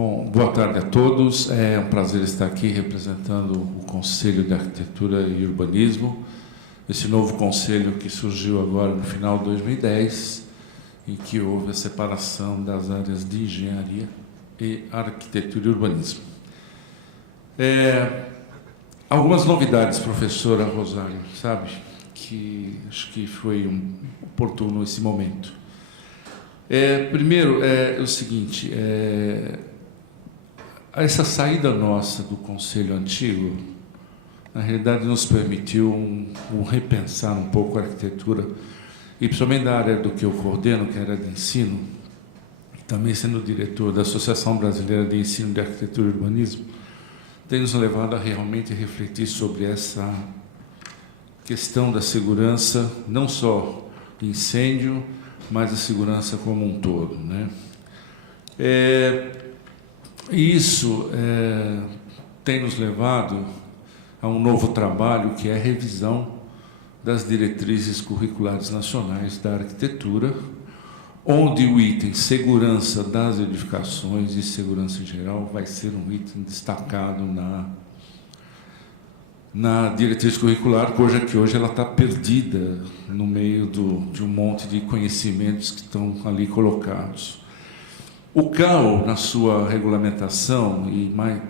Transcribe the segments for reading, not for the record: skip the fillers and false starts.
Bom, boa tarde a todos. É um prazer estar aqui representando o Conselho de Arquitetura e Urbanismo, esse novo conselho que surgiu agora no final de 2010, em que houve a separação das áreas de engenharia e arquitetura e urbanismo. Algumas novidades, professora Rosário, sabe, que acho que foi oportuno esse momento. Primeiro, é o seguinte, essa saída nossa do Conselho Antigo, na realidade, nos permitiu repensar um pouco a arquitetura, e principalmente da área do que eu coordeno, que era de ensino, também sendo diretor da Associação Brasileira de Ensino de Arquitetura e Urbanismo, tem nos levado a realmente refletir sobre essa questão da segurança, não só de incêndio, mas a segurança como um todo, né? Isso tem nos levado a um novo trabalho, que é a revisão das diretrizes curriculares nacionais da arquitetura, onde o item segurança das edificações e segurança em geral vai ser um item destacado na diretriz curricular, coisa que hoje ela está perdida no meio de um monte de conhecimentos que estão ali colocados. O CAL, na sua regulamentação, e mais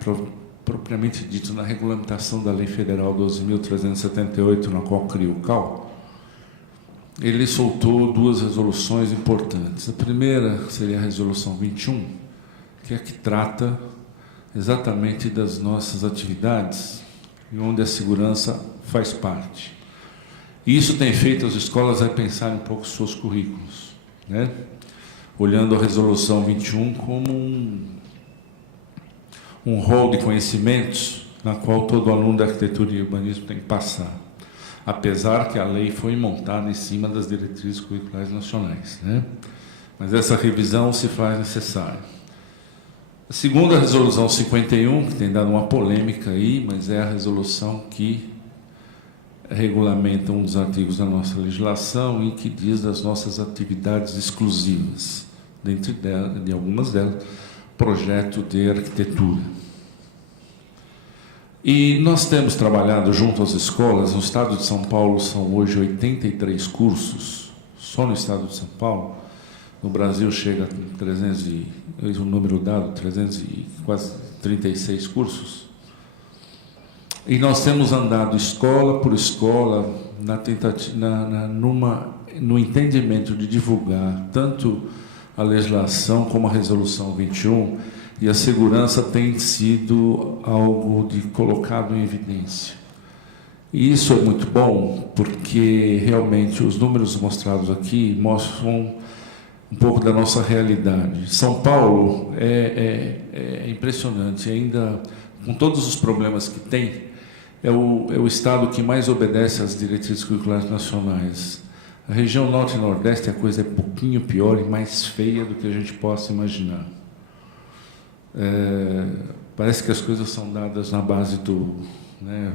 propriamente dito na regulamentação da Lei Federal 12.378, na qual cria o CAL, ele soltou duas resoluções importantes. A primeira seria a Resolução 21, que é a que trata exatamente das nossas atividades e onde a segurança faz parte. E isso tem feito as escolas repensarem um pouco os seus currículos, né? Olhando a Resolução 21 como um rol de conhecimentos na qual todo aluno de arquitetura e urbanismo tem que passar, apesar que a lei foi montada em cima das diretrizes curriculares nacionais, né? Mas essa revisão se faz necessária. A segunda, Resolução 51, que tem dado uma polêmica aí, mas é a resolução que regulamenta um dos artigos da nossa legislação e que diz das nossas atividades exclusivas, dentre de algumas delas, projeto de arquitetura. E nós temos trabalhado junto às escolas. No estado de São Paulo são hoje 83 cursos, só no estado de São Paulo. No Brasil chega a o número dado, 300 e quase 36 cursos. E nós temos andado escola por escola no entendimento de divulgar tanto a legislação como a Resolução 21, e a segurança tem sido algo colocado em evidência. E isso é muito bom, porque realmente os números mostrados aqui mostram um pouco da nossa realidade. São Paulo é impressionante, ainda com todos os problemas que tem, é o estado que mais obedece às diretrizes curriculares nacionais. A região Norte e Nordeste, a coisa é um pouquinho pior e mais feia do que a gente possa imaginar. Parece que as coisas são dadas na base do, né,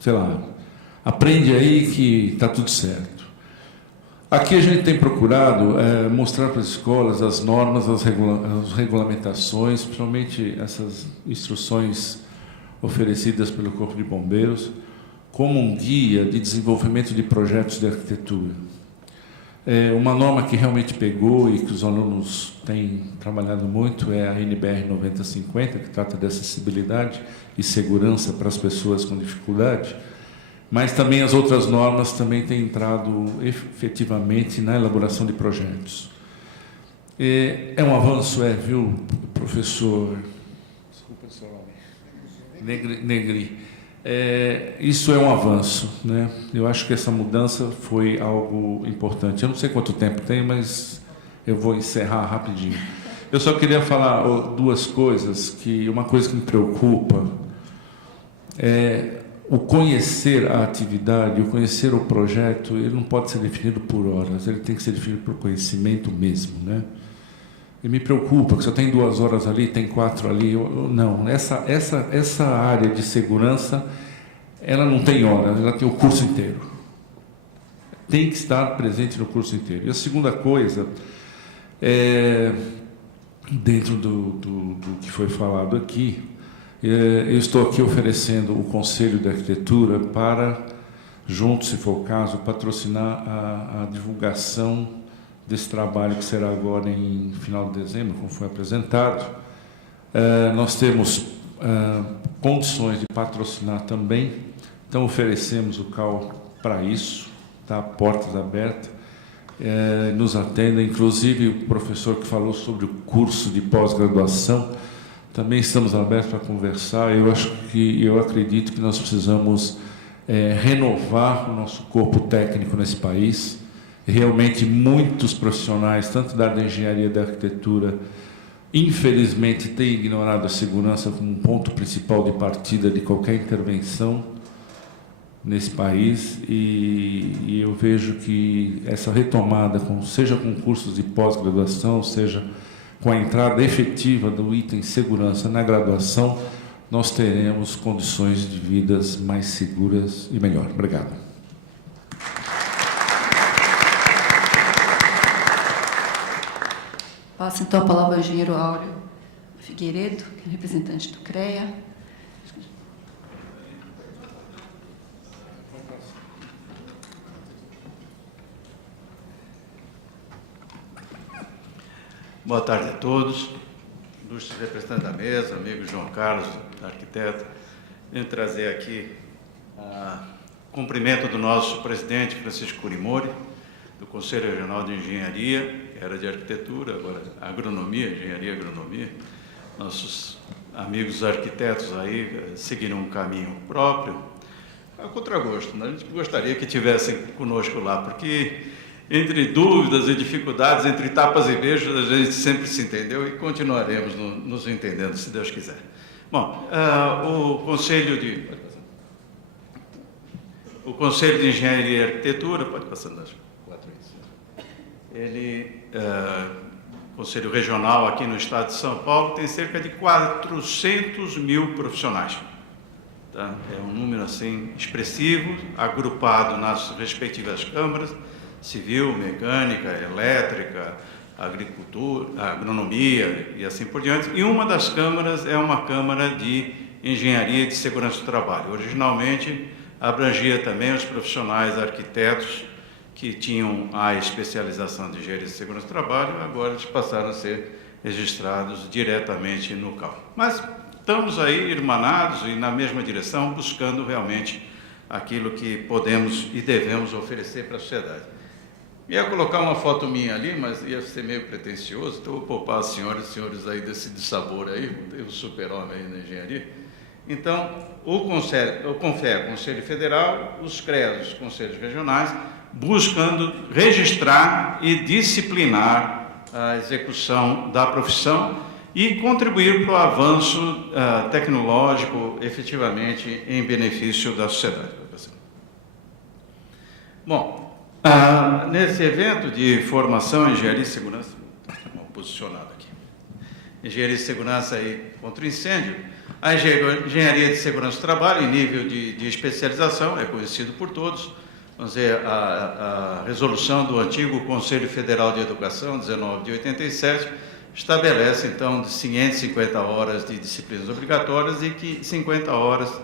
sei lá, aprende aí que está tudo certo. Aqui a gente tem procurado mostrar para as escolas as normas, as regulamentações, principalmente essas instruções oferecidas pelo Corpo de Bombeiros, como um guia de desenvolvimento de projetos de arquitetura. Uma norma que realmente pegou e que os alunos têm trabalhado muito é a NBR 9050, que trata de acessibilidade e segurança para as pessoas com dificuldade, mas também as outras normas também têm entrado efetivamente na elaboração de projetos. É um avanço, viu, professor? Desculpa, seu nome. Negri. Isso é um avanço, né? Eu acho que essa mudança foi algo importante. Eu não sei quanto tempo tem, mas eu vou encerrar rapidinho. Eu só queria falar duas coisas. Uma coisa que me preocupa é o conhecer a atividade, o conhecer o projeto. Ele não pode ser definido por horas, ele tem que ser definido por conhecimento mesmo, né? E me preocupa que só tem 2 horas ali, tem 4 ali. Não, essa área de segurança, ela não tem horas, ela tem o curso inteiro. Tem que estar presente no curso inteiro. E a segunda coisa dentro do que foi falado aqui, eu estou aqui oferecendo o Conselho de Arquitetura para, junto, se for o caso, patrocinar a divulgação desse trabalho que será agora em final de dezembro, como foi apresentado. Nós temos condições de patrocinar também, então oferecemos o CAL para isso, tá? Portas abertas, nos atendem, inclusive o professor que falou sobre o curso de pós-graduação, também estamos abertos para conversar. Eu acredito que nós precisamos renovar o nosso corpo técnico nesse país. Realmente, muitos profissionais, tanto da área da engenharia e da arquitetura, infelizmente, têm ignorado a segurança como um ponto principal de partida de qualquer intervenção nesse país, e eu vejo que essa retomada, seja com cursos de pós-graduação, seja com a entrada efetiva do item segurança na graduação, nós teremos condições de vidas mais seguras e melhor. Obrigado. Passo então a palavra ao engenheiro Áureo Figueiredo, que é representante do CREA. Boa tarde a todos, ilustres representantes da mesa, amigo João Carlos, arquiteto. Venho trazer aqui cumprimento do nosso presidente Francisco Curimori, do Conselho Regional de Engenharia, que era de arquitetura, agora agronomia, engenharia e agronomia. Nossos amigos arquitetos aí seguiram um caminho próprio, a contragosto, né? A gente gostaria que tivessem conosco lá, porque entre dúvidas e dificuldades, entre tapas e beijos, a gente sempre se entendeu e continuaremos nos entendendo, se Deus quiser. Bom, o Conselho de Engenharia e Arquitetura, pode passar nas 4 ele, Conselho Regional aqui no estado de São Paulo, tem cerca de 400 mil profissionais. Tá? É um número assim expressivo, agrupado nas respectivas câmaras, civil, mecânica, elétrica, agricultura, agronomia e assim por diante. E uma das câmaras é uma câmara de engenharia e de segurança do trabalho. Originalmente abrangia também os profissionais arquitetos que tinham a especialização de engenharia e segurança do trabalho, agora eles passaram a ser registrados diretamente no CAL. Mas estamos aí irmanados e na mesma direção, buscando realmente aquilo que podemos e devemos oferecer para a sociedade. Ia colocar uma foto minha ali, mas ia ser meio pretencioso, então vou poupar as senhoras e senhores aí desse dissabor aí, o super-homem aí na engenharia. Então, o CONFEA, Conselho Federal, os CREAs, os Conselhos Regionais, buscando registrar e disciplinar a execução da profissão e contribuir para o avanço tecnológico efetivamente em benefício da sociedade. Bom, nesse evento de formação em engenharia e segurança, mal posicionado aqui, engenharia e segurança aí contra o incêndio, a engenharia de segurança do trabalho, em nível de especialização, é conhecido por todos. Vamos dizer, a resolução do antigo Conselho Federal de Educação, 19 de 87, estabelece, então, de 550 horas de disciplinas obrigatórias e 50 horas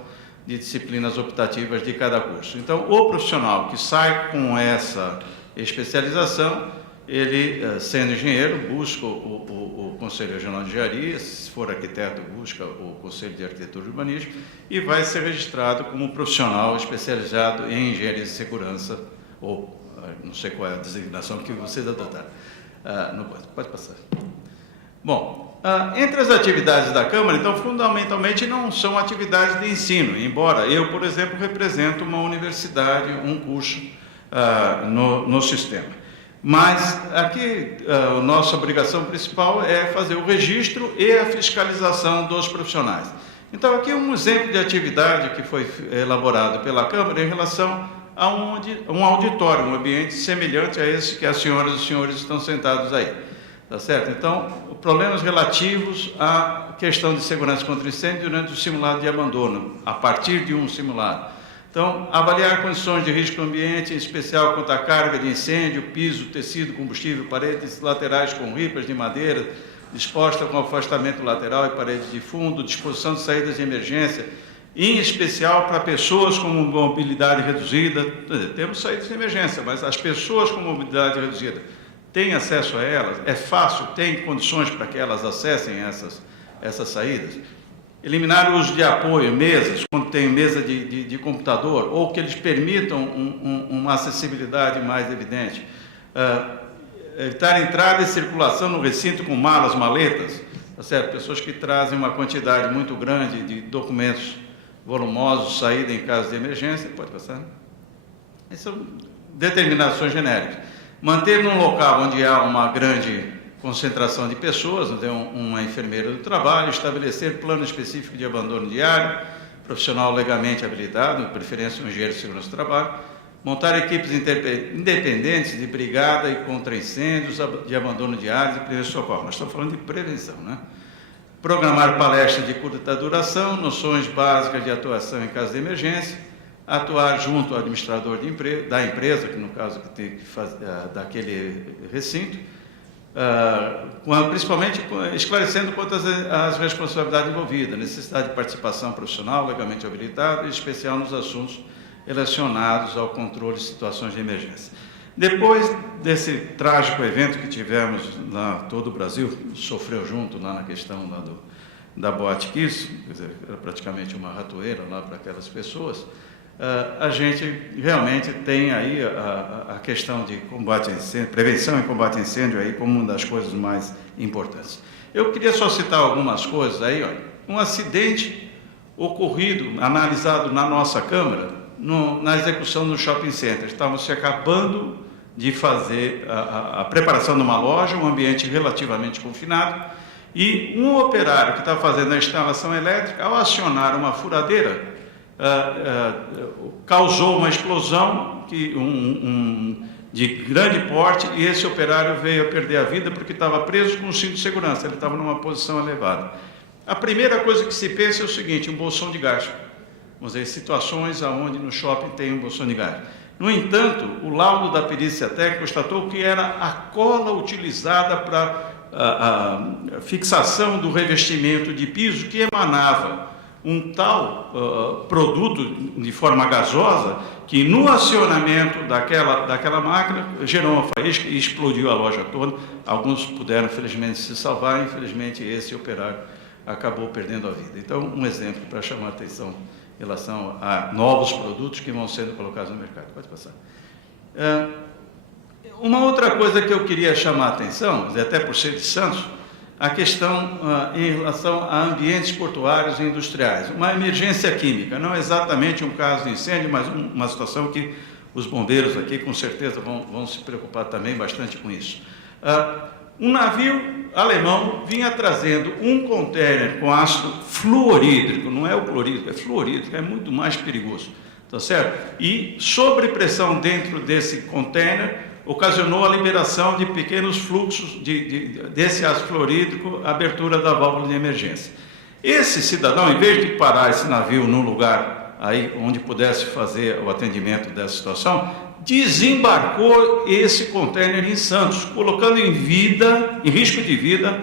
de disciplinas optativas de cada curso. Então, o profissional que sai com essa especialização, ele, sendo engenheiro, busca o Conselho Regional de Engenharia, se for arquiteto, busca o Conselho de Arquitetura e Urbanismo, e vai ser registrado como profissional especializado em engenharia de segurança, ou não sei qual é a designação que vocês adotaram. Não pode passar. Bom, entre as atividades da Câmara, então, fundamentalmente não são atividades de ensino, embora eu, por exemplo, represento uma universidade, um curso no sistema. Mas aqui a nossa obrigação principal é fazer o registro e a fiscalização dos profissionais. Então, aqui um exemplo de atividade que foi elaborado pela Câmara em relação a um auditório, um ambiente semelhante a esse que as senhoras e os senhores estão sentados aí. Tá certo? Então, problemas relativos à questão de segurança contra incêndio durante o simulado de abandono, a partir de um simulado. Então, avaliar condições de risco do ambiente, em especial quanto à carga de incêndio, piso, tecido, combustível, paredes laterais com ripas de madeira, disposta com afastamento lateral e parede de fundo, disposição de saídas de emergência, em especial para pessoas com mobilidade reduzida. Temos saídas de emergência, mas as pessoas com mobilidade reduzida têm acesso a elas? É fácil? Tem condições para que elas acessem essas saídas? Eliminar o uso de apoio, mesas, quando tem mesa de computador, ou que eles permitam uma acessibilidade mais evidente. Evitar entrada e circulação no recinto com malas, maletas, tá certo? Pessoas que trazem uma quantidade muito grande de documentos volumosos, saída em caso de emergência, pode passar? Essas são determinações genéricas. Manter num local onde há uma grande concentração de pessoas, uma enfermeira do trabalho, estabelecer plano específico de abandono diário, profissional legalmente habilitado, de preferência um engenheiro de segurança do trabalho, montar equipes independentes de brigada e contra incêndios, de abandono diário e primeiro socorro. Nós estamos falando de prevenção, né? Programar palestras de curta duração, noções básicas de atuação em caso de emergência, atuar junto ao administrador da empresa, que no caso que tem que fazer daquele recinto, principalmente esclarecendo quanto às responsabilidades envolvidas, necessidade de participação profissional legalmente habilitada, em especial nos assuntos relacionados ao controle de situações de emergência. Depois desse trágico evento que tivemos lá, todo o Brasil sofreu junto lá na questão lá da Boate Kiss, quer dizer, era praticamente uma ratoeira lá para aquelas pessoas, a gente realmente tem aí a questão de combate a incêndio, prevenção e combate a incêndio aí como uma das coisas mais importantes. Eu queria só citar algumas coisas aí, olha, um acidente ocorrido, analisado na nossa Câmara, na execução do shopping center. Estávamos se acabando de fazer a preparação de uma loja, um ambiente relativamente confinado, e um operário que estava fazendo a instalação elétrica, ao acionar uma furadeira, causou uma explosão de grande porte, e esse operário veio a perder a vida porque estava preso com um cinto de segurança, ele estava numa posição elevada. A primeira coisa que se pensa é o seguinte: um bolsão de gás. Vamos dizer, situações onde no shopping tem um bolsão de gás. No entanto, o laudo da perícia técnica constatou que era a cola utilizada para a fixação do revestimento de piso que emanava um tal produto de forma gasosa que no acionamento daquela máquina gerou uma faísca e explodiu a loja toda. Alguns puderam, infelizmente, se salvar, infelizmente esse operário acabou perdendo a vida. Então, um exemplo para chamar a atenção em relação a novos produtos que vão sendo colocados no mercado. Pode passar. Uma outra coisa que eu queria chamar a atenção, até por ser de Santos, a questão em relação a ambientes portuários e industriais. Uma emergência química, não exatamente um caso de incêndio, mas uma situação que os bombeiros aqui com certeza vão se preocupar também bastante com isso. Um navio alemão vinha trazendo um contêiner com ácido fluorídrico, não é o clorídrico, é fluorídrico, é muito mais perigoso, tá certo? E sobrepressão dentro desse contêiner ocasionou a liberação de pequenos fluxos desse ácido fluorídrico, abertura da válvula de emergência. Esse cidadão, em vez de parar esse navio num lugar aí onde pudesse fazer o atendimento dessa situação, desembarcou esse contêiner em Santos, colocando em risco de vida,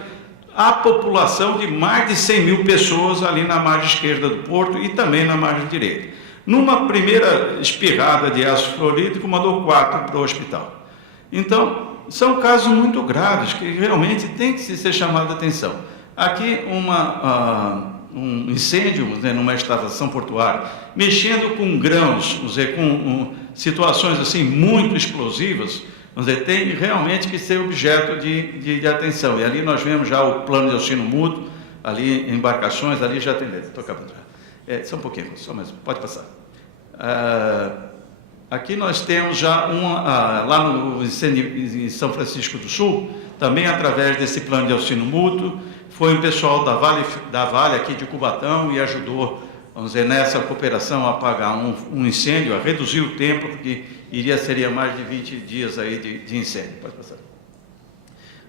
a população de mais de 100 mil pessoas ali na margem esquerda do porto e também na margem direita. Numa primeira espirrada de ácido fluorídrico, mandou 4 para o hospital. Então, são casos muito graves que realmente tem que ser chamado a atenção. Aqui um incêndio, né, numa instalação portuária, mexendo com grãos, vamos dizer, com situações assim muito explosivas, vamos dizer, tem realmente que ser objeto de atenção. E ali nós vemos já o plano de auxílio mútuo, ali embarcações, ali já tem. Estou acabando já. Só um pouquinho, só mais, pode passar. Aqui nós temos já lá no incêndio em São Francisco do Sul, também através desse plano de auxílio mútuo, foi um pessoal da Vale aqui de Cubatão e ajudou, vamos dizer, nessa cooperação a apagar um incêndio, a reduzir o tempo, porque seria mais de 20 dias aí de incêndio. Pode passar.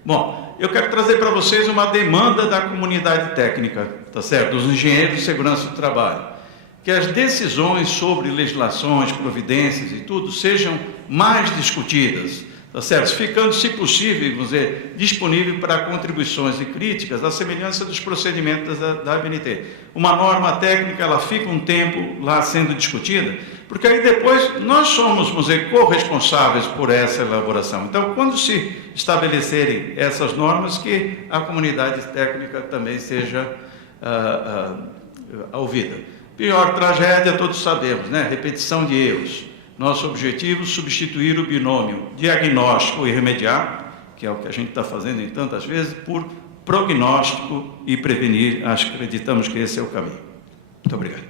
Bom, eu quero trazer para vocês uma demanda da comunidade técnica, tá certo? Dos engenheiros de segurança do trabalho. Que as decisões sobre legislações, providências e tudo sejam mais discutidas, tá certo? Ficando, se possível, vamos dizer, disponível para contribuições e críticas, à semelhança dos procedimentos da ABNT. Uma norma técnica, ela fica um tempo lá sendo discutida, porque aí depois nós somos, vamos dizer, corresponsáveis por essa elaboração. Então, quando se estabelecerem essas normas, que a comunidade técnica também seja ouvida. Pior tragédia, todos sabemos, né? Repetição de erros. Nosso objetivo, substituir o binômio diagnóstico e remediar, que é o que a gente está fazendo em tantas vezes, por prognóstico e prevenir. Acreditamos que esse é o caminho. Muito obrigado.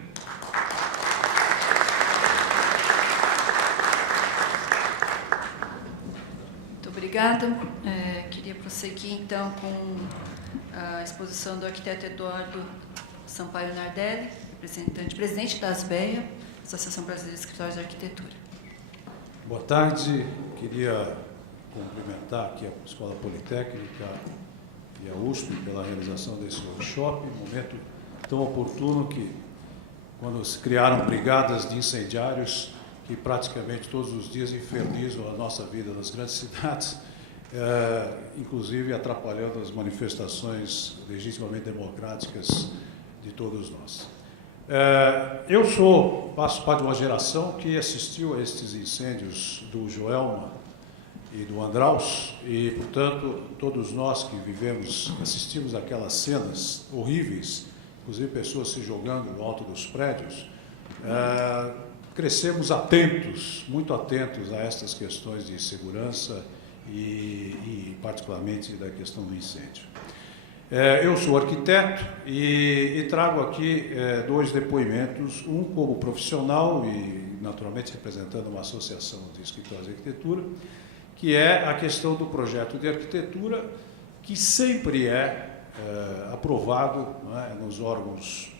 Muito obrigada. Queria prosseguir, então, com a exposição do arquiteto Eduardo Sampaio Nardelli, presidente da ASBEA, Associação Brasileira de Escritórios de Arquitetura. Boa tarde. Queria cumprimentar aqui a Escola Politécnica e a USP pela realização desse workshop, um momento tão oportuno que, quando se criaram brigadas de incendiários que praticamente todos os dias infernizam a nossa vida nas grandes cidades, inclusive atrapalhando as manifestações legitimamente democráticas de todos nós. Eu faço parte de uma geração que assistiu a estes incêndios do Joelma e do Andraus e, portanto, todos nós que assistimos aquelas cenas horríveis, inclusive pessoas se jogando no alto dos prédios, crescemos atentos, muito atentos a estas questões de segurança e particularmente da questão do incêndio. Eu sou arquiteto e trago aqui dois depoimentos, um como profissional e, naturalmente, representando uma associação de escritórios de arquitetura, que é a questão do projeto de arquitetura, que sempre é aprovado, né, nos órgãos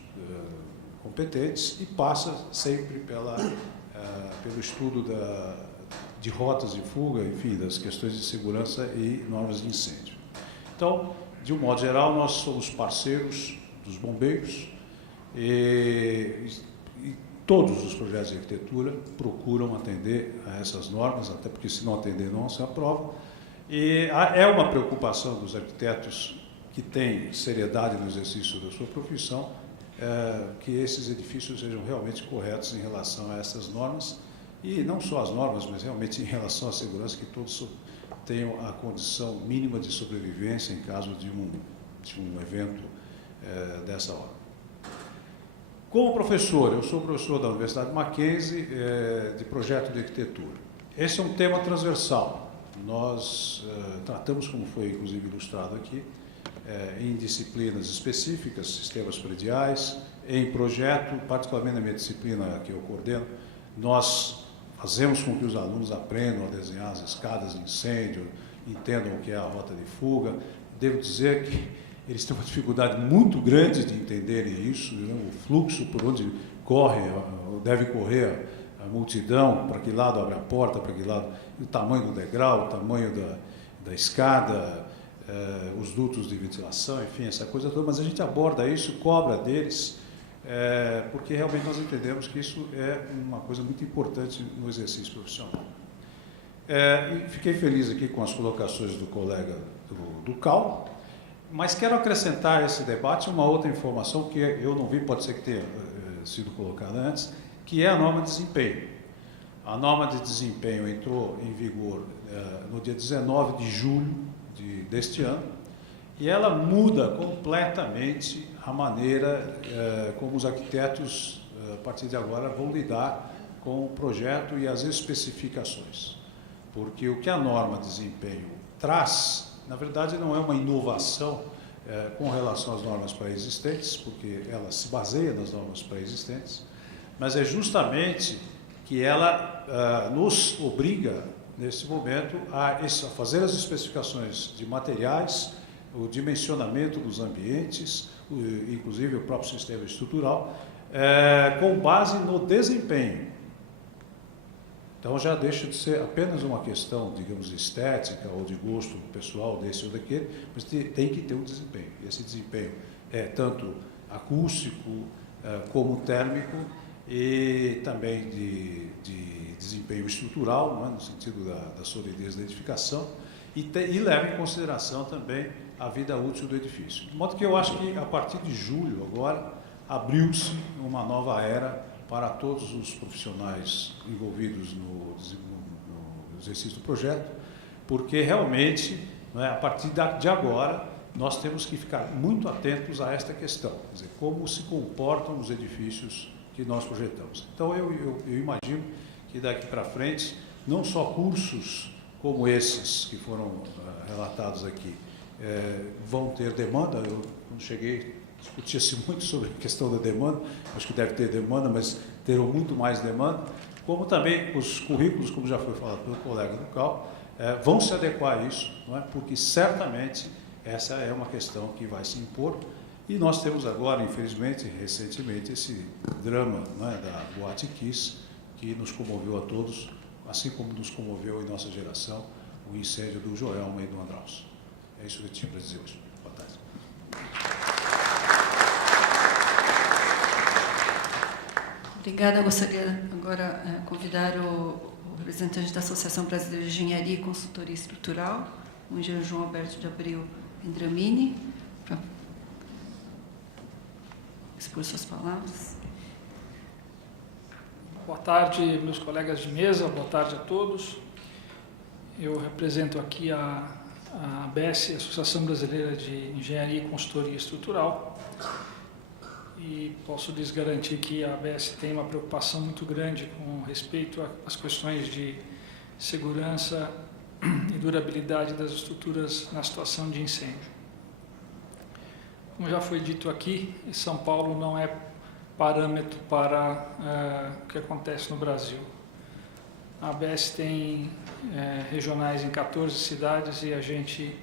competentes e passa sempre pelo estudo de rotas de fuga, enfim, das questões de segurança e normas de incêndio. Então, de um modo geral, nós somos parceiros dos bombeiros e todos os projetos de arquitetura procuram atender a essas normas, até porque se não atender não se aprova. E é uma preocupação dos arquitetos que têm seriedade no exercício da sua profissão, que esses edifícios sejam realmente corretos em relação a essas normas, e não só as normas, mas realmente em relação à segurança, que todos tenham a condição mínima de sobrevivência em caso de um evento dessa ordem. Como professor, eu sou professor da Universidade Mackenzie de projeto de arquitetura. Esse é um tema transversal. Nós tratamos, como foi inclusive ilustrado aqui, em disciplinas específicas, sistemas prediais, em projeto, particularmente na minha disciplina que eu coordeno, nós fazemos com que os alunos aprendam a desenhar as escadas de incêndio, entendam o que é a rota de fuga. Devo dizer que eles têm uma dificuldade muito grande de entenderem isso, né? O fluxo por onde deve correr a multidão, para que lado abre a porta, para que lado, o tamanho do degrau, o tamanho da escada, os dutos de ventilação, enfim, essa coisa toda, mas a gente aborda isso, cobra deles, porque realmente nós entendemos que isso é uma coisa muito importante no exercício profissional. E fiquei feliz aqui com as colocações do colega do CAL, mas quero acrescentar a esse debate uma outra informação que eu não vi, pode ser que tenha sido colocada antes, que é a norma de desempenho. A norma de desempenho entrou em vigor no dia 19 de julho deste ano, e ela muda completamente a maneira como os arquitetos, a partir de agora, vão lidar com o projeto e as especificações. Porque o que a norma de desempenho traz, na verdade, não é uma inovação com relação às normas pré-existentes, porque ela se baseia nas normas pré-existentes, mas é justamente que ela nos obriga, nesse momento, a fazer as especificações de materiais, o dimensionamento dos ambientes, inclusive o próprio sistema estrutural, com base no desempenho. Então já deixa de ser apenas uma questão, digamos, estética ou de gosto pessoal desse ou daquele, mas tem que ter um desempenho. E esse desempenho é tanto acústico como térmico, e também de desempenho estrutural, não é? No sentido da solidez da edificação, e leva em consideração também a vida útil do edifício. De modo que eu acho que a partir de julho agora abriu-se uma nova era para todos os profissionais envolvidos no exercício do projeto, porque realmente, não é, a partir de agora, nós temos que ficar muito atentos a esta questão, quer dizer, como se comportam os edifícios que nós projetamos. Então, eu imagino que daqui para frente, não só cursos como esses que foram relatados aqui vão ter demanda. Eu não cheguei, discutia-se muito sobre a questão da demanda, acho que deve ter demanda, mas terão muito mais demanda, como também os currículos, como já foi falado pelo colega do CAL, vão se adequar a isso, não é? Porque certamente essa é uma questão que vai se impor, e nós temos agora, infelizmente, recentemente, esse drama, não é, da Boate Kiss, que nos comoveu a todos, assim como nos comoveu em nossa geração o incêndio do Joelma e do Andraus. É isso que eu tinha para dizer hoje. Boa tarde. Obrigada. Eu gostaria agora de convidar o representante da Associação Brasileira de Engenharia e Consultoria Estrutural, o engenheiro João Alberto de Abreu Vendramini, para expor suas palavras. Boa tarde, meus colegas de mesa, boa tarde a todos. Eu represento aqui a ABS, Associação Brasileira de Engenharia e Consultoria Estrutural, e posso lhes garantir que a ABS tem uma preocupação muito grande com respeito às questões de segurança e durabilidade das estruturas na situação de incêndio. Como já foi dito aqui, São Paulo não é parâmetro para o que acontece no Brasil. A ABS tem regionais em 14 cidades e a gente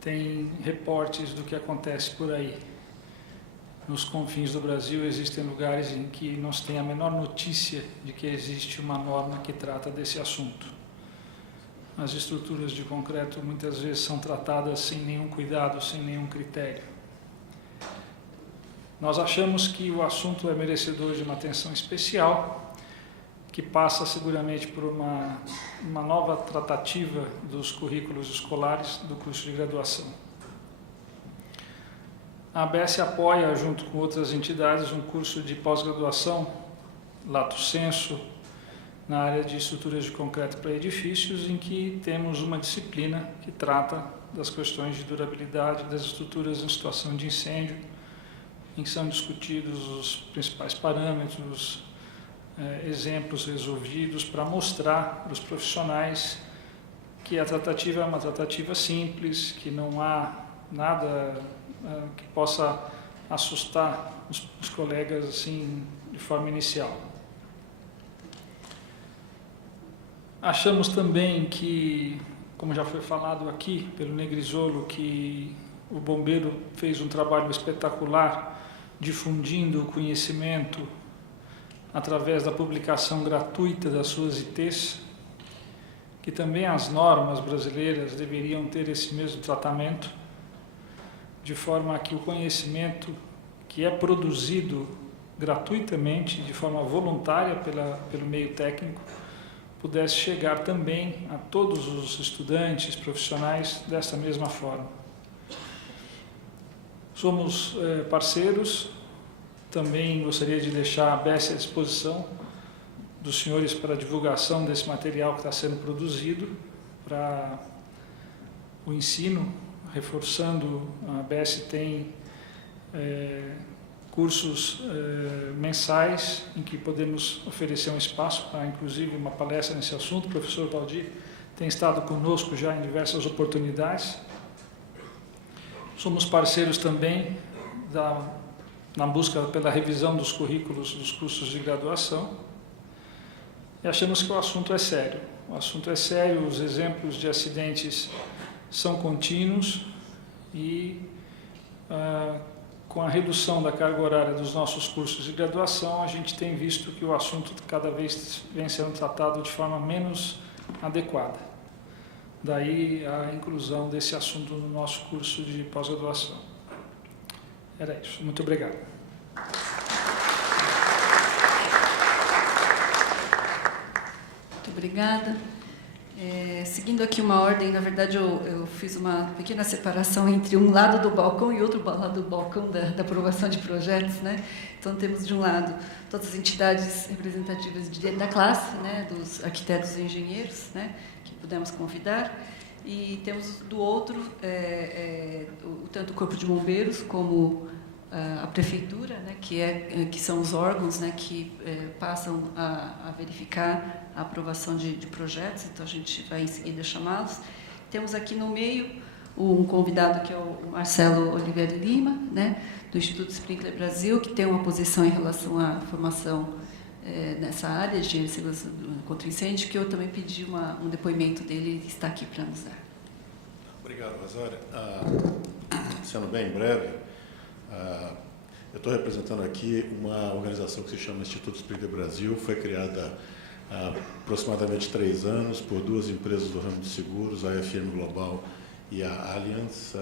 tem reportes do que acontece por aí. Nos confins do Brasil existem lugares em que não se tem a menor notícia de que existe uma norma que trata desse assunto. As estruturas de concreto muitas vezes são tratadas sem nenhum cuidado, sem nenhum critério. Nós achamos que o assunto é merecedor de uma atenção especial, que passa seguramente por uma nova tratativa dos currículos escolares do curso de graduação. A ABS apoia, junto com outras entidades, um curso de pós-graduação, lato sensu, na área de estruturas de concreto para edifícios, em que temos uma disciplina que trata das questões de durabilidade das estruturas em situação de incêndio, em que são discutidos os principais parâmetros, exemplos resolvidos para mostrar para os profissionais que a tratativa é uma tratativa simples, que não há nada que possa assustar os colegas assim de forma inicial. Achamos também que, como já foi falado aqui pelo Negrisolo, que o bombeiro fez um trabalho espetacular difundindo o conhecimento através da publicação gratuita das suas ITs, que também as normas brasileiras deveriam ter esse mesmo tratamento, de forma que o conhecimento que é produzido gratuitamente, de forma voluntária pelo meio técnico, pudesse chegar também a todos os estudantes, profissionais, dessa mesma forma. Somos parceiros, também gostaria de deixar a ABS à disposição dos senhores para a divulgação desse material que está sendo produzido para o ensino, reforçando. A ABS tem cursos mensais em que podemos oferecer um espaço para, inclusive, uma palestra nesse assunto. O professor Valdir tem estado conosco já em diversas oportunidades. Somos parceiros também na busca pela revisão dos currículos dos cursos de graduação, e achamos que o assunto é sério. O assunto é sério, os exemplos de acidentes são contínuos e, com a redução da carga horária dos nossos cursos de graduação, a gente tem visto que o assunto cada vez vem sendo tratado de forma menos adequada. Daí a inclusão desse assunto no nosso curso de pós-graduação. Era isso. Muito obrigado. obrigada. Seguindo aqui uma ordem, na verdade eu fiz uma pequena separação entre um lado do balcão e outro lado do balcão da aprovação de projetos, né? Então temos de um lado todas as entidades representativas da classe, né, dos arquitetos e engenheiros, né, que pudemos convidar, e temos do outro tanto o Corpo de Bombeiros como a prefeitura, né, que são os órgãos, né, que passam a verificar a aprovação de projetos, então a gente vai em seguida chamá-los. Temos aqui no meio um convidado que é o Marcelo Oliveira Lima, né, do Instituto Sprinkler Brasil, que tem uma posição em relação à formação nessa área de segurança contra incêndio, que eu também pedi um depoimento dele e está aqui para nos dar. Obrigado, Rosária. Sendo bem breve, eu estou representando aqui uma organização que se chama Instituto Sprinkler Brasil, foi criada há aproximadamente 3 anos por 2 empresas do ramo de seguros, a FM Global e a Allianz,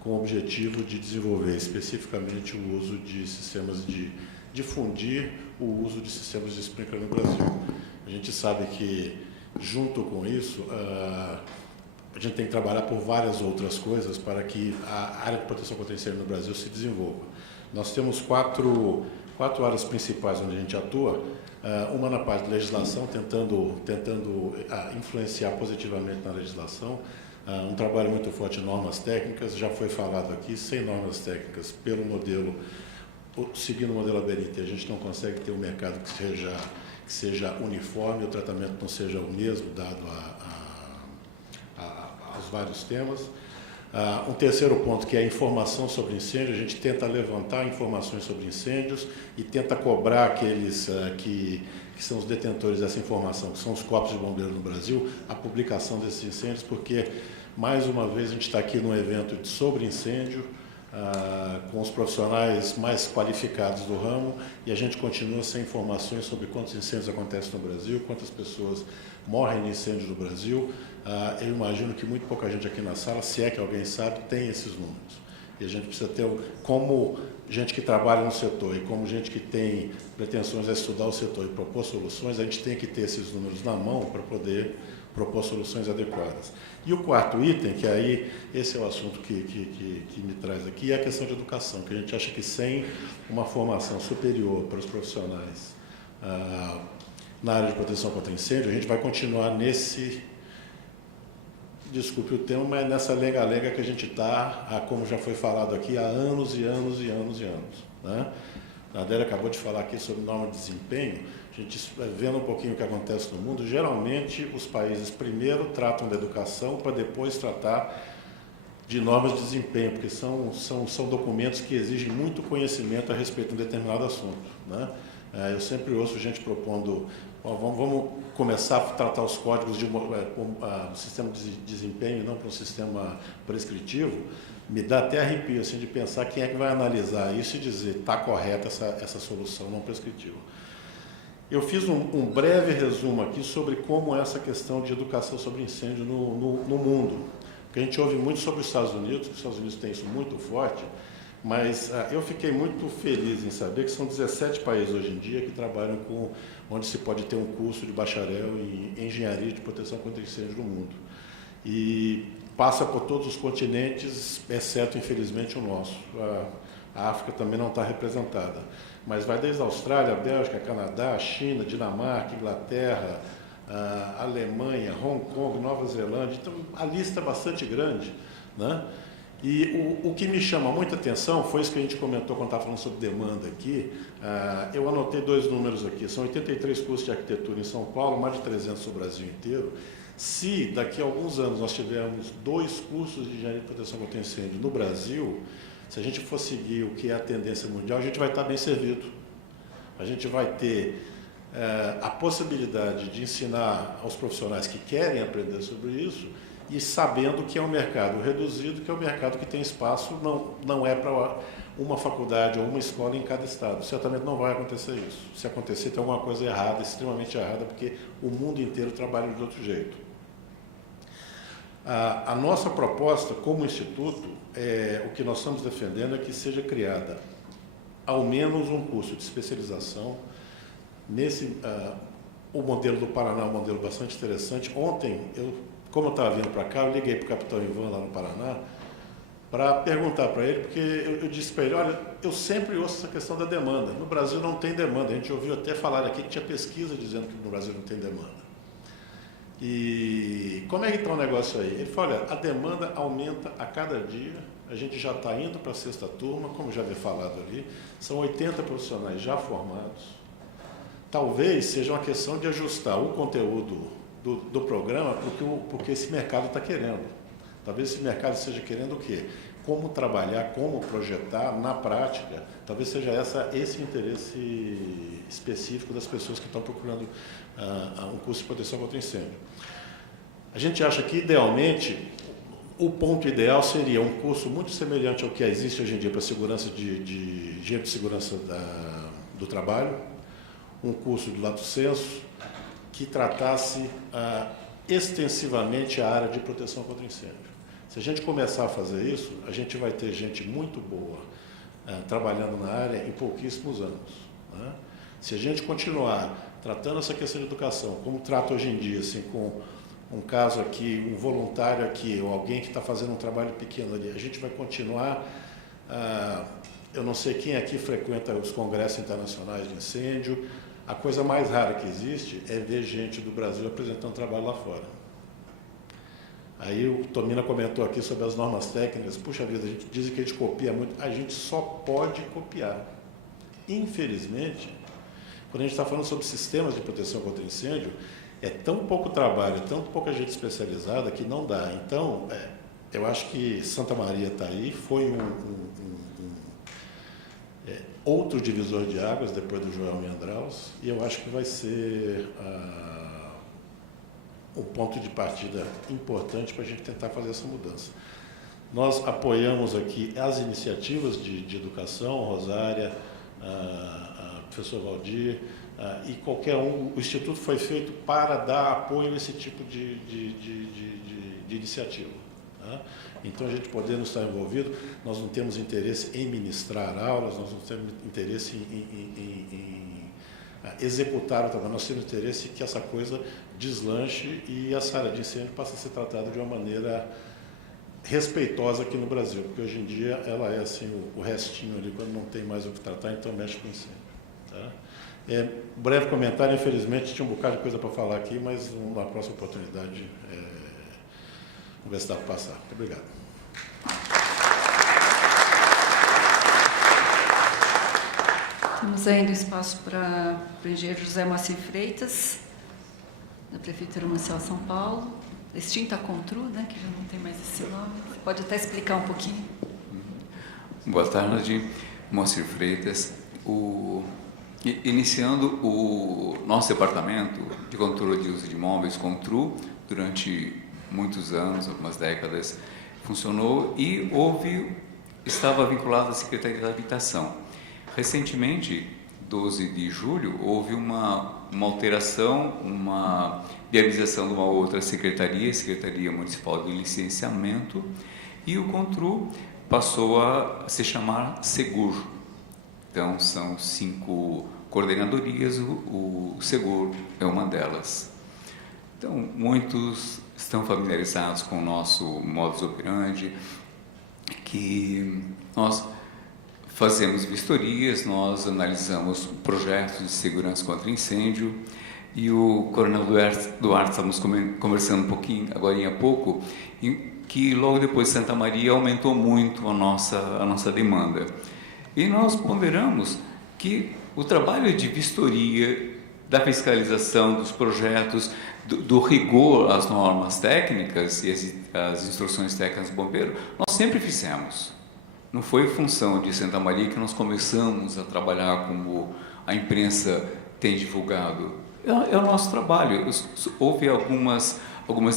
com o objetivo de desenvolver especificamente o uso de sistemas de difundir o uso de sistemas de sprinkler no Brasil. A gente sabe que, junto com isso, a gente tem que trabalhar por várias outras coisas para que a área de proteção contra incêndio no Brasil se desenvolva. Nós temos quatro áreas principais onde a gente atua, uma na parte de legislação, tentando influenciar positivamente na legislação, um trabalho muito forte em normas técnicas, já foi falado aqui, sem normas técnicas, seguindo o modelo ABNT, a gente não consegue ter um mercado que seja uniforme, o tratamento não seja o mesmo, dado aos vários temas. Um terceiro ponto, que é a informação sobre incêndio, a gente tenta levantar informações sobre incêndios e tenta cobrar aqueles que são os detentores dessa informação, que são os corpos de bombeiros no Brasil, a publicação desses incêndios, porque, mais uma vez, a gente está aqui num evento sobre incêndio, com os profissionais mais qualificados do ramo, e a gente continua sem informações sobre quantos incêndios acontecem no Brasil, quantas pessoas morrem em incêndio no Brasil. Eu imagino que muito pouca gente aqui na sala, se é que alguém sabe, tem esses números. E a gente precisa ter, como gente que trabalha no setor e como gente que tem pretensões a estudar o setor e propor soluções, a gente tem que ter esses números na mão para poder propor soluções adequadas. E o quarto item, que aí esse é o assunto que me traz aqui, é a questão de educação, que a gente acha que sem uma formação superior para os profissionais na área de proteção contra incêndio, a gente vai continuar desculpe o termo, mas nessa lenga-lenga que a gente está, como já foi falado aqui, há anos e anos e anos e anos, né? A Adélia acabou de falar aqui sobre norma de desempenho. A gente, vendo um pouquinho o que acontece no mundo, geralmente os países primeiro tratam da educação para depois tratar de normas de desempenho, porque são documentos que exigem muito conhecimento a respeito de um determinado assunto, né? Eu sempre ouço gente propondo, vamos começar a tratar os códigos de um sistema de desempenho, não para um sistema prescritivo. Me dá até arrepio assim, de pensar quem é que vai analisar isso e dizer está correta essa solução não prescritiva. Eu fiz um breve resumo aqui sobre como é essa questão de educação sobre incêndio no mundo. Porque a gente ouve muito sobre os Estados Unidos, que os Estados Unidos têm isso muito forte, mas eu fiquei muito feliz em saber que são 17 países hoje em dia que trabalham onde se pode ter um curso de bacharel em engenharia de proteção contra incêndio no mundo. E passa por todos os continentes, exceto, infelizmente, o nosso. A África também não está representada. Mas vai desde a Austrália, a Bélgica, Canadá, China, Dinamarca, Inglaterra, Alemanha, Hong Kong, Nova Zelândia. Então, a lista é bastante grande, né? E o que me chama muita atenção foi isso que a gente comentou quando estava falando sobre demanda aqui. Eu anotei 2 números aqui. São 83 cursos de arquitetura em São Paulo, mais de 300 no Brasil inteiro. Se daqui a alguns anos nós tivermos 2 cursos de engenharia de proteção contra incêndio no Brasil, se a gente for seguir o que é a tendência mundial, a gente vai estar bem servido. A gente vai ter a possibilidade de ensinar aos profissionais que querem aprender sobre isso e sabendo que é um mercado reduzido, que é um mercado que tem espaço, não é para uma faculdade ou uma escola em cada estado. Certamente não vai acontecer isso. Se acontecer, tem alguma coisa errada, extremamente errada, porque o mundo inteiro trabalha de outro jeito. A nossa proposta como Instituto, o que nós estamos defendendo é que seja criada ao menos um curso de especialização o modelo do Paraná é um modelo bastante interessante. Ontem, como eu estava vindo para cá, eu liguei para o capitão Ivan lá no Paraná para perguntar para ele, porque eu disse para ele, olha, eu sempre ouço essa questão da demanda. No Brasil não tem demanda. A gente ouviu até falar aqui que tinha pesquisa dizendo que no Brasil não tem demanda. E como é que está o negócio aí? Ele falou, olha, a demanda aumenta a cada dia, a gente já está indo para a 6ª turma, como já havia falado ali, são 80 profissionais já formados. Talvez seja uma questão de ajustar o conteúdo do programa porque esse mercado está querendo. Talvez esse mercado esteja querendo o quê? Como trabalhar, como projetar na prática. Talvez seja esse interesse específico das pessoas que estão procurando um curso de proteção contra incêndio. A gente acha que, idealmente, o ponto ideal seria um curso muito semelhante ao que existe hoje em dia para segurança de engenheiro de segurança do trabalho, um curso do lato sensu, que tratasse extensivamente a área de proteção contra incêndio. Se a gente começar a fazer isso, a gente vai ter gente muito boa trabalhando na área em pouquíssimos anos, né? Se a gente continuar tratando essa questão de educação, como trata hoje em dia, assim, com um caso aqui, um voluntário aqui, ou alguém que está fazendo um trabalho pequeno ali, a gente vai continuar. Eu não sei quem aqui frequenta os congressos internacionais de incêndio. A coisa mais rara que existe é ver gente do Brasil apresentando trabalho lá fora. Aí o Tomina comentou aqui sobre as normas técnicas. Puxa vida, a gente diz que a gente copia muito. A gente só pode copiar. Infelizmente, quando a gente está falando sobre sistemas de proteção contra incêndio, é tão pouco trabalho, tão pouca gente especializada que não dá. Então, eu acho que Santa Maria está aí, foi outro divisor de águas depois do Joel Meandraus, e eu acho que vai ser um ponto de partida importante para a gente tentar fazer essa mudança. Nós apoiamos aqui as iniciativas de educação, Rosária, a professor Valdir, e qualquer um. O Instituto foi feito para dar apoio a esse tipo de iniciativa, tá? Então, a gente podendo estar envolvido, nós não temos interesse em ministrar aulas, nós não temos interesse em executar o trabalho, nós temos interesse que essa coisa deslanche e essa área de incêndio passe a ser tratada de uma maneira respeitosa aqui no Brasil, porque hoje em dia ela é assim, o restinho ali, quando não tem mais o que tratar, então mexe com incêndio, tá? Breve comentário, infelizmente tinha um bocado de coisa para falar aqui, mas numa próxima oportunidade vamos ver se dá para passar. Muito obrigado. Temos ainda espaço para o engenheiro José Moacir Freitas, da Prefeitura Municipal de São Paulo, extinta Contru, né, que já não tem mais esse nome. Você pode até explicar um pouquinho? Boa tarde, Moacir Freitas. Iniciando o nosso departamento de controle de uso de imóveis, Contru, durante muitos anos, algumas décadas, funcionou e estava vinculado à Secretaria da Habitação. Recentemente, 12 de julho, houve uma alteração, uma viabilização de uma outra secretaria, Secretaria Municipal de Licenciamento, e o Contru passou a se chamar Segur. Então, são 5 coordenadorias, o Segur é uma delas. Então, muitos estão familiarizados com o nosso modus operandi, que nós fazemos vistorias, nós analisamos projetos de segurança contra incêndio, e o Coronel Duarte estávamos conversando um pouquinho, agora há pouco, que logo depois de Santa Maria aumentou muito a nossa demanda. E nós ponderamos que o trabalho de vistoria, da fiscalização dos projetos, do rigor às normas técnicas e as instruções técnicas do bombeiro, nós sempre fizemos. Não foi função de Santa Maria que nós começamos a trabalhar como a imprensa tem divulgado. É o nosso trabalho. Houve algumas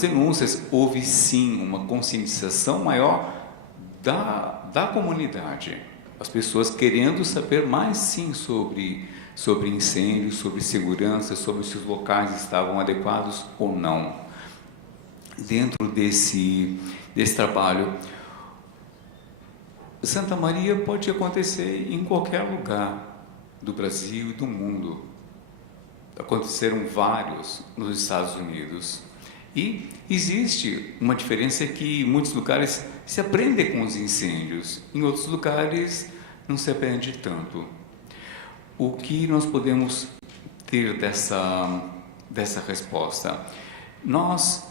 denúncias, houve sim uma conscientização maior da comunidade. As pessoas querendo saber mais sim sobre incêndio, sobre segurança, sobre se os locais estavam adequados ou não. Dentro desse trabalho, Santa Maria pode acontecer em qualquer lugar do Brasil e do mundo. aconteceram vários nos Estados Unidos. E existe uma diferença que em muitos lugares se aprende com os incêndios, em outros lugares não se aprende tanto. O que nós podemos ter dessa resposta? Nós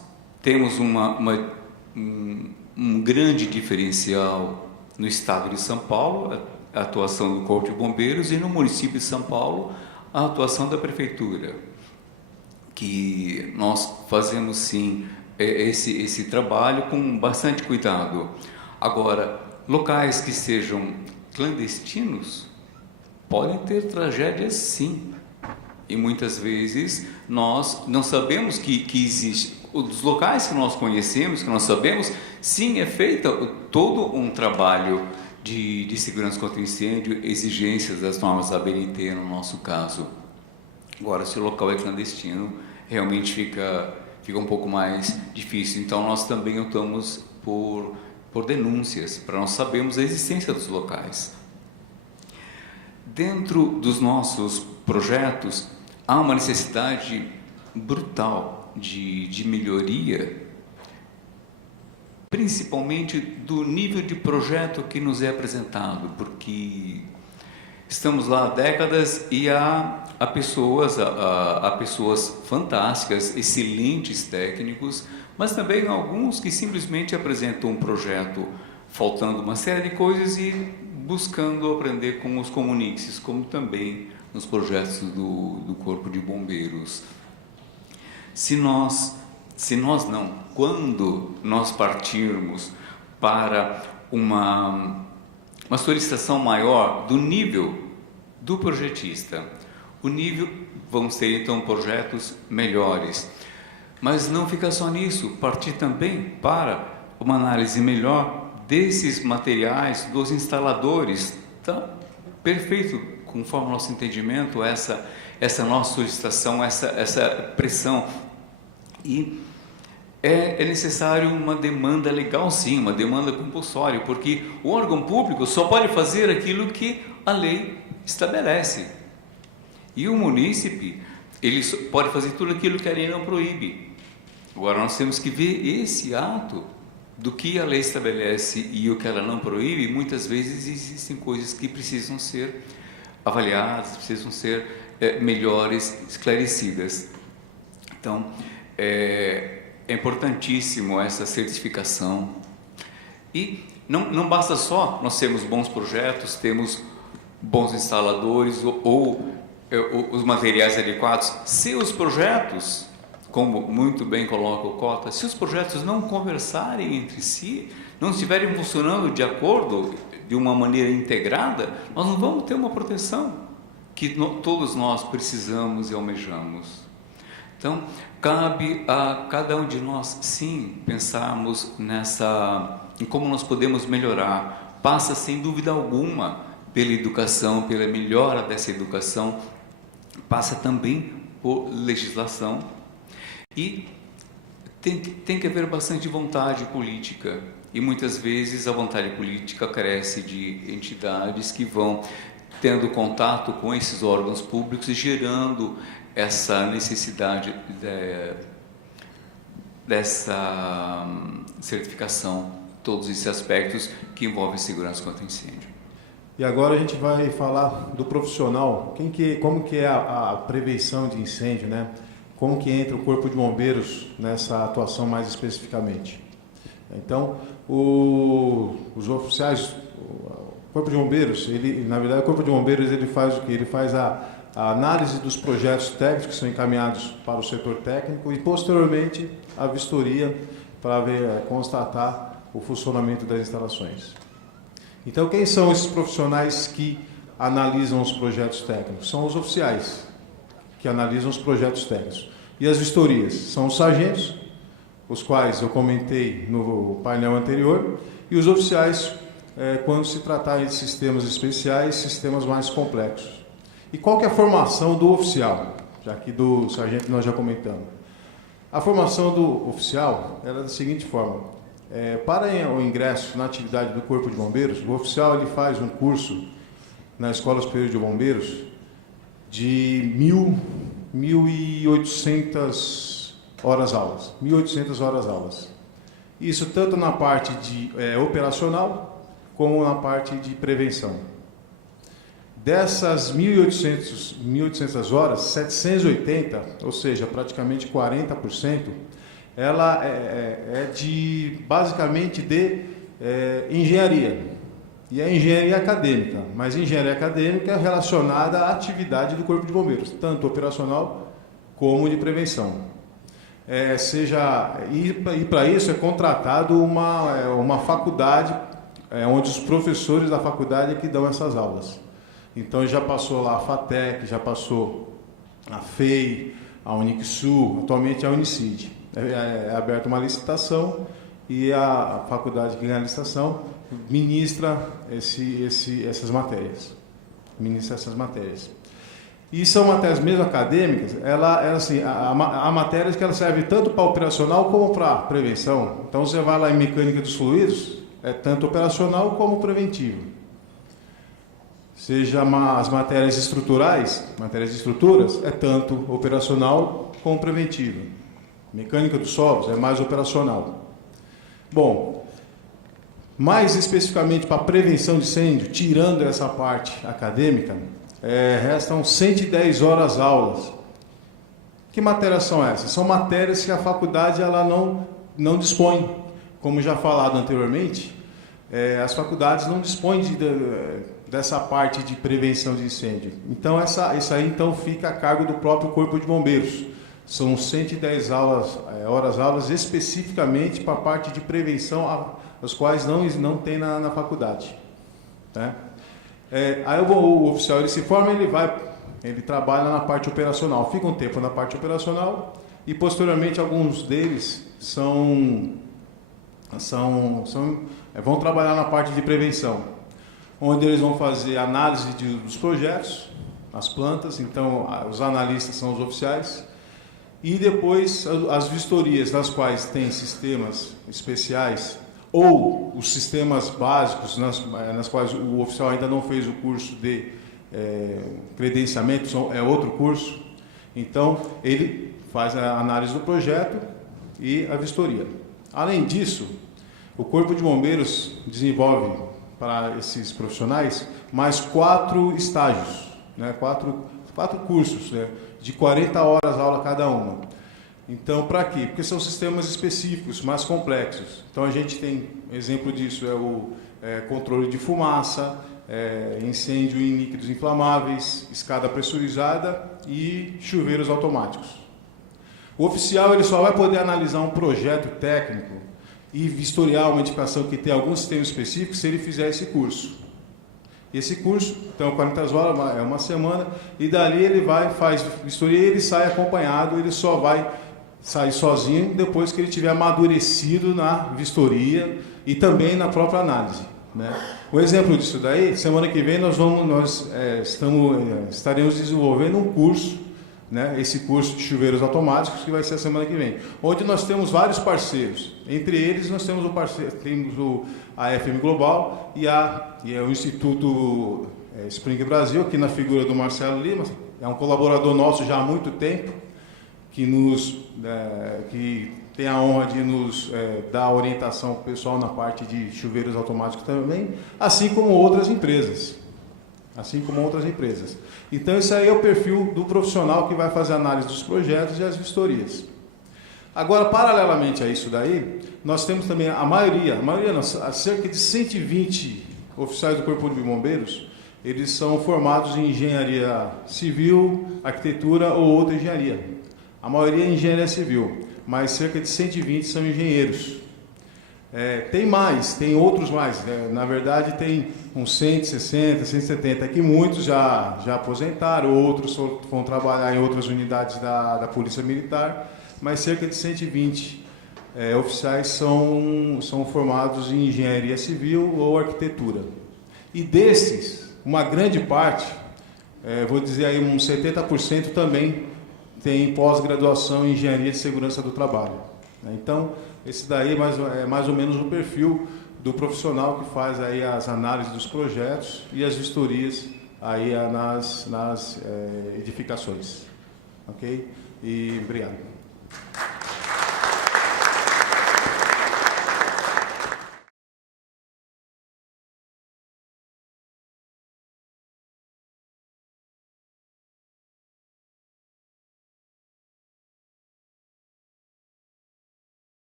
temos um grande diferencial no estado de São Paulo, a atuação do Corpo de Bombeiros, e no município de São Paulo, a atuação da Prefeitura, que nós fazemos sim esse trabalho com bastante cuidado. Agora, locais que sejam clandestinos podem ter tragédias sim, e muitas vezes nós não sabemos que existe. Os locais que nós conhecemos, que nós sabemos, sim, é feito todo um trabalho de segurança contra incêndio, exigências das normas da ABNT no nosso caso. Agora, se o local é clandestino, realmente fica um pouco mais difícil. Então, nós também optamos por denúncias, para nós sabermos a existência dos locais. Dentro dos nossos projetos, há uma necessidade brutal de melhoria, principalmente do nível de projeto que nos é apresentado, porque estamos lá há décadas e há pessoas fantásticas, excelentes técnicos, mas também alguns que simplesmente apresentam um projeto faltando uma série de coisas e buscando aprender com os comuniques, como também nos projetos do Corpo de Bombeiros. Quando nós partirmos para uma solicitação maior do nível do projetista, vamos ter então projetos melhores, mas não fica só nisso, partir também para uma análise melhor desses materiais, dos instaladores. Tá perfeito, conforme o nosso entendimento, essa nossa solicitação, essa pressão. E é necessário uma demanda legal, sim, uma demanda compulsória, porque o órgão público só pode fazer aquilo que a lei estabelece. E o munícipe, ele pode fazer tudo aquilo que a lei não proíbe. Agora, nós temos que ver esse ato do que a lei estabelece e o que ela não proíbe. Muitas vezes existem coisas que precisam ser avaliadas, precisam ser melhores esclarecidas. Então, é importantíssimo essa certificação. E não basta só nós termos bons projetos, temos bons instaladores ou os materiais adequados. Se os projetos, como muito bem coloca o Cota, se os projetos não conversarem entre si, não estiverem funcionando de acordo, de uma maneira integrada, nós não vamos ter uma proteção que todos nós precisamos e almejamos. Então, cabe a cada um de nós, sim, pensarmos em como nós podemos melhorar. Passa, sem dúvida alguma, pela educação, pela melhora dessa educação, passa também por legislação e tem que haver bastante vontade política. E muitas vezes a vontade política carece de entidades que vão tendo contato com esses órgãos públicos e gerando essa necessidade dessa certificação, todos esses aspectos que envolvem segurança contra incêndio. E agora a gente vai falar do profissional, como que é a prevenção de incêndio, né? Como que entra o Corpo de Bombeiros nessa atuação mais especificamente. Então, os oficiais, o Corpo de Bombeiros, na verdade o Corpo de Bombeiros ele faz o quê? Ele faz a análise dos projetos técnicos que são encaminhados para o setor técnico e posteriormente a vistoria para constatar o funcionamento das instalações. Então, quem são esses profissionais que analisam os projetos técnicos? São os oficiais que analisam os projetos técnicos. E as vistorias? São os sargentos, os quais eu comentei no painel anterior, e os oficiais, quando se tratar de sistemas especiais, sistemas mais complexos. E qual que é a formação do oficial? Já que do sargento nós já comentamos. A formação do oficial era da seguinte forma. Para o ingresso na atividade do Corpo de Bombeiros, o oficial ele faz um curso na Escola Superior de Bombeiros de 1.800 horas-aulas. 1.800 horas-aulas. Isso tanto na parte de operacional, como na parte de prevenção. Dessas 1.800 horas, 780, ou seja, praticamente 40%, ela é basicamente de engenharia. E é engenharia acadêmica, mas engenharia acadêmica é relacionada à atividade do Corpo de Bombeiros, tanto operacional como de prevenção. E para isso é contratado uma faculdade, onde os professores da faculdade é que dão essas aulas. Então já passou lá a FATEC, já passou a FEI, a Unixul, atualmente a Unicid. É aberta uma licitação e a faculdade que ganha a licitação ministra essas matérias. Ministra essas matérias. E são matérias mesmo acadêmicas, há matérias que ela serve tanto para operacional como para prevenção. Então você vai lá em mecânica dos fluidos, é tanto operacional como preventivo. Seja as matérias estruturais, matérias de estruturas, é tanto operacional como preventivo. Mecânica dos solos é mais operacional. Bom, mais especificamente para prevenção de incêndio, tirando essa parte acadêmica, restam 110 horas-aulas. Que matérias são essas? São matérias que a faculdade ela não dispõe. Como já falado anteriormente, as faculdades não dispõem dessa parte de prevenção de incêndio. Então, isso aí então, fica a cargo do próprio Corpo de Bombeiros. São 110 horas-aulas especificamente para a parte de prevenção, as quais não tem na faculdade. Né? Aí o oficial ele se forma, ele trabalha na parte operacional, fica um tempo na parte operacional e posteriormente alguns deles vão trabalhar na parte de prevenção, onde eles vão fazer análise dos projetos, as plantas, então os analistas são os oficiais, e depois as vistorias, nas quais tem sistemas especiais ou os sistemas básicos, nas quais o oficial ainda não fez o curso de credenciamento, é outro curso. Então, ele faz a análise do projeto e a vistoria. Além disso, o Corpo de Bombeiros desenvolve para esses profissionais mais 4 estágios, né? 4 cursos, né? De 40 horas aula cada uma. Então, para quê? Porque são sistemas específicos, mais complexos. Então, a gente tem exemplo disso, o controle de fumaça, incêndio em líquidos inflamáveis, escada pressurizada e chuveiros automáticos. O oficial ele só vai poder analisar um projeto técnico e vistoriar uma edificação que tem algum sistema específico se ele fizer esse curso. Esse curso, então, 40 horas, é uma semana, e dali ele faz vistoria e ele sai acompanhado, ele só vai sair sozinho depois que ele tiver amadurecido na vistoria e também na própria análise. Né? O exemplo disso daí, semana que vem estaremos desenvolvendo um curso, né? Esse curso de chuveiros automáticos que vai ser a semana que vem, onde nós temos vários parceiros. Entre eles nós temos a FM Global e o Instituto Spring Brasil, aqui na figura do Marcelo Lima, é um colaborador nosso já há muito tempo, que tem a honra de nos dar orientação pessoal na parte de chuveiros automáticos também, assim como outras empresas. Então, esse aí é o perfil do profissional que vai fazer a análise dos projetos e as vistorias. Agora, paralelamente a isso daí, nós temos também cerca de 120 oficiais do Corpo de Bombeiros, eles são formados em engenharia civil, arquitetura ou outra engenharia. A maioria é engenharia civil, mas cerca de 120 são engenheiros. Tem outros mais, na verdade tem uns 160, 170, que muitos já aposentaram, outros vão trabalhar em outras unidades da Polícia Militar, mas cerca de 120 oficiais são formados em engenharia civil ou arquitetura. E desses, uma grande parte, vou dizer aí uns 70% também tem pós-graduação em engenharia de segurança do trabalho. Então, esse daí é mais ou menos o perfil do profissional que faz aí as análises dos projetos e as vistorias aí nas edificações. ok? E obrigado.